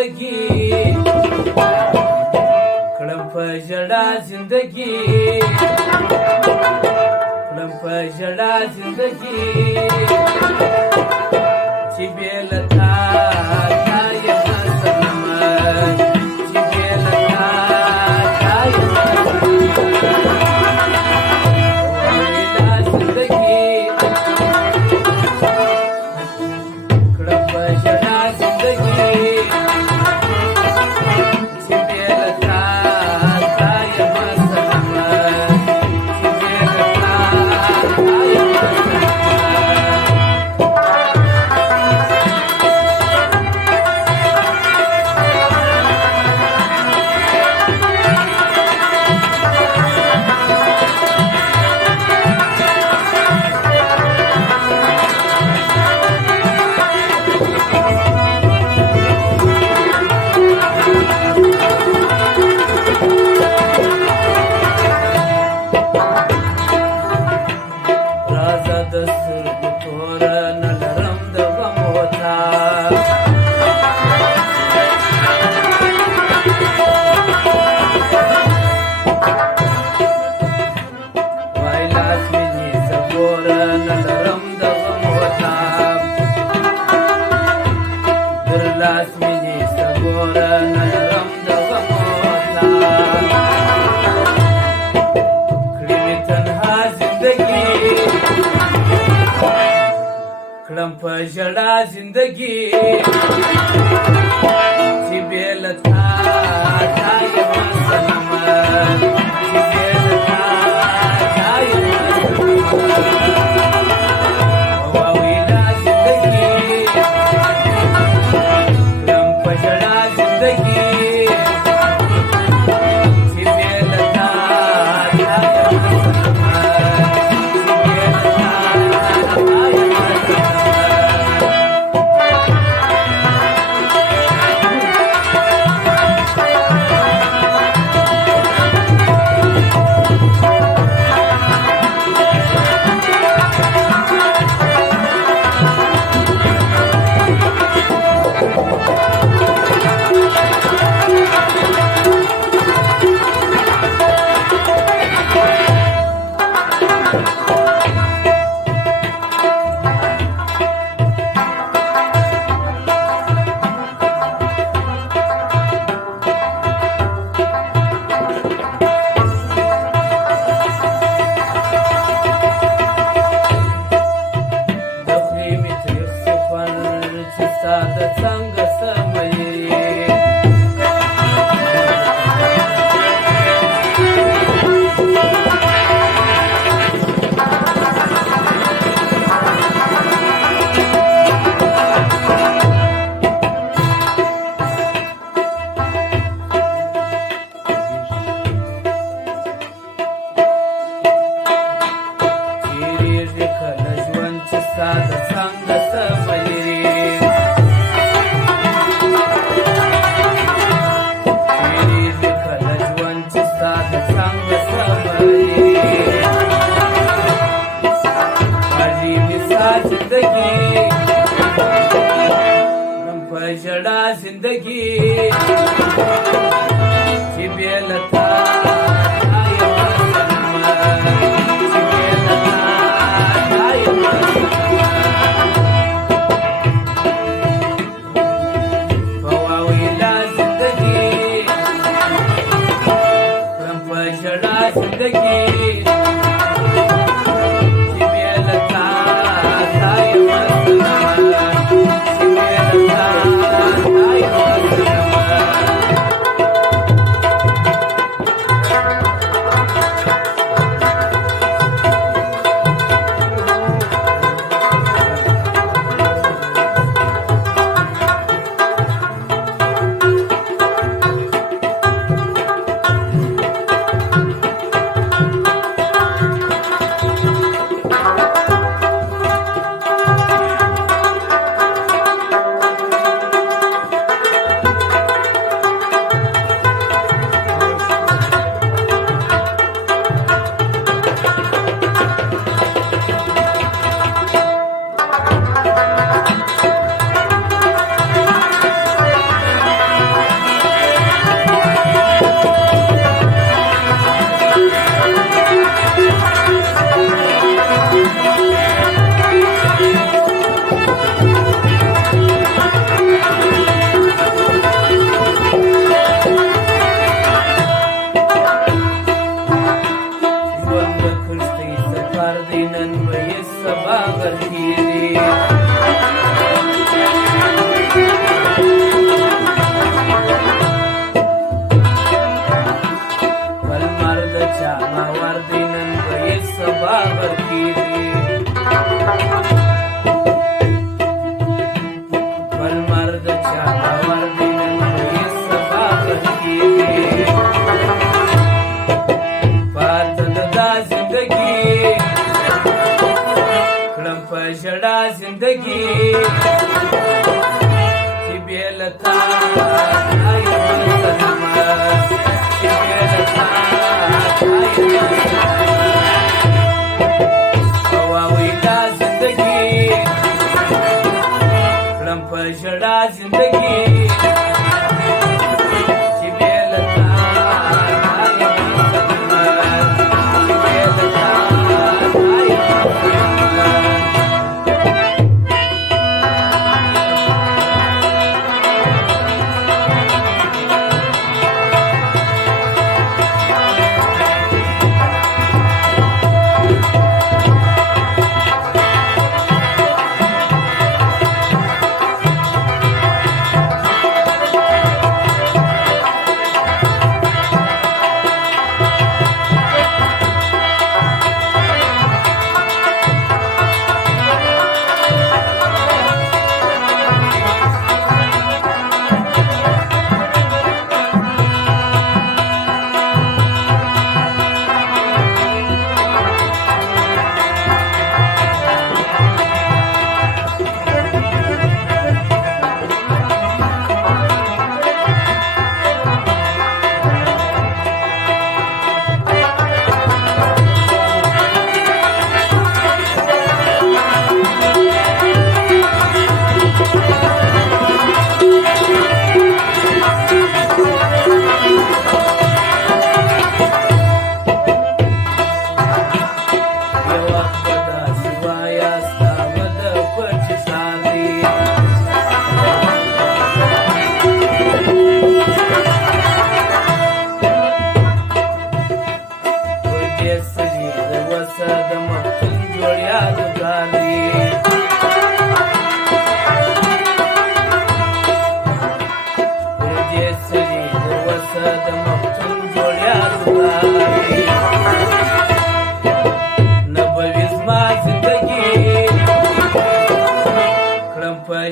زندگی کړم په ژړا زندگی کړم په ژړا زندگی چې بې له تا یم سلامه چې بې له تا یم زندگی کړم په ژړا زندگی چې بې له تا یم سلامه چې بې له تا یم لاس مینې سګوره نلرم د غموتا کړې مې تنها زندگی کړم په ژړا زندگی چې بې له تا یم سلامه چې بې له تا یم ژړا زندگی چې بې له تا یم سلامه چې بې له تا یم په واویلا زندگی کړم په ژړا زندگی چې بې له تا یم سلامه چې بې له تا یم سلامه دینن به سبا ورکیږي بل مرد چا باور دینن به سبا ورکیږي پاته دا زندگی کړم په ژړا زندگی چې بیلتا ژړا زندگی چې بیلتا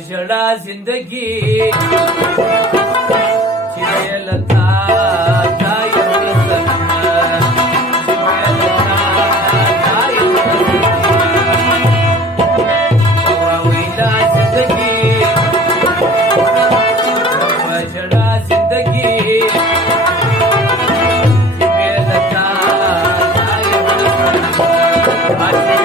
ژړا زندگی چې بیلتا دا یو زلمه چې بیلتا دا یو زلمه دا زندگی ژړا زندگی چې بیلتا دا یو زلمه